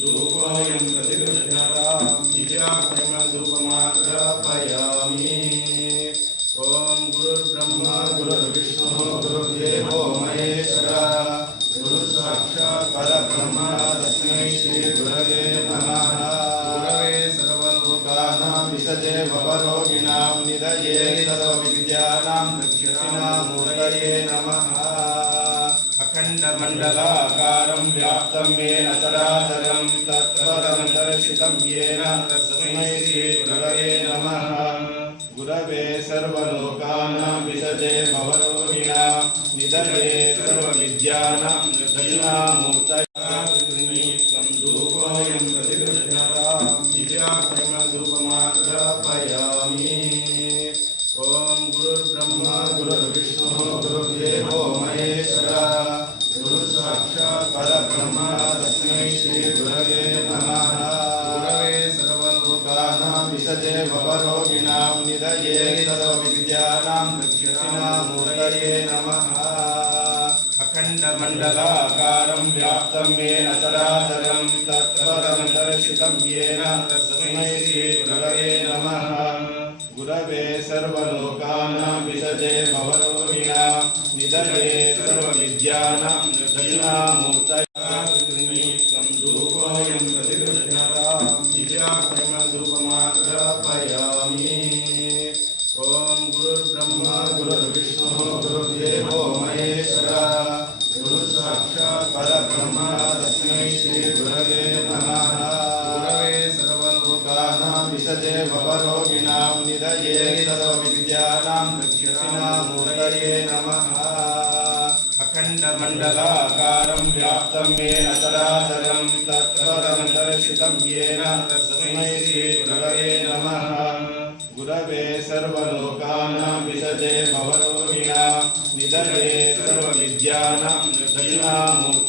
धूपोऽयं प्रतिगृह्णतां दिव्याप्रेमधूपमाग्रापयामि ॐ गुरुर्ब्रह्मा गुरुर्विष्णुः गुरुर्देवो महेश्वरः गुरुसाक्षात् परब्रह्म तस्मै श्रीगुरवे नमः गुरवे सर्वलोकानां दक्षिणामूर्तये नमः। अखण्डमण्डलाकारं व्याप्तं येन चराचरं तत्त्वतं दर्शितं येन तस्मै श्रीगुरवे नमः। गुरवे सर्वलोकानां विशजे भवरोगिणां निधये सर्वविद्यानां दक्षिणामूर्तये। धूपोऽयं गुरुर्ब्रह्मा गुरुर्विष्णुः गुरुर्देवो महेश्वरः। गुरुसाक्षात् परब्रह्म तस्मै श्रीगुरवे नमः गुरवे सर्वलोकानां विशजे भवरोगिणां निधये सर्वविद्यानां दक्षिणामूर्तये नमः अखण्डमण्डलाकारं व्याप्तं येन चराचरं तत्त्वतं दर्शितं येन तस्मै श्रीगुरवे नमः। गुरवे सर्वलोकानां विशजे भवरोगिणां निधये सर्वविद्यानां दक्षिणामूर्तये धूपोऽयं प्रतिगृह्णतां दिव्याप्रेमधूपमाग्रापयामि ॐ गुरुर्ब्रह्मा, गुरुर्विष्णुः, गुरुर्देवो महेश्वरः गुरुसाक्षात् परब्रह्म, तस्मै श्रीगुरवे विशजे भवरोगिणां निधये सर्वविद्यानां दक्षिणामूर्तये नमः। अखण्डमण्डलाकारं व्याप्तं येन चराचरं तत्त्वतं येन तस्मै श्रीगुरवे नमः। गुरवे सर्वलोकानां विशजे भवरोगिणां निधये सर्वविद्यानां दक्षिणामूर्तये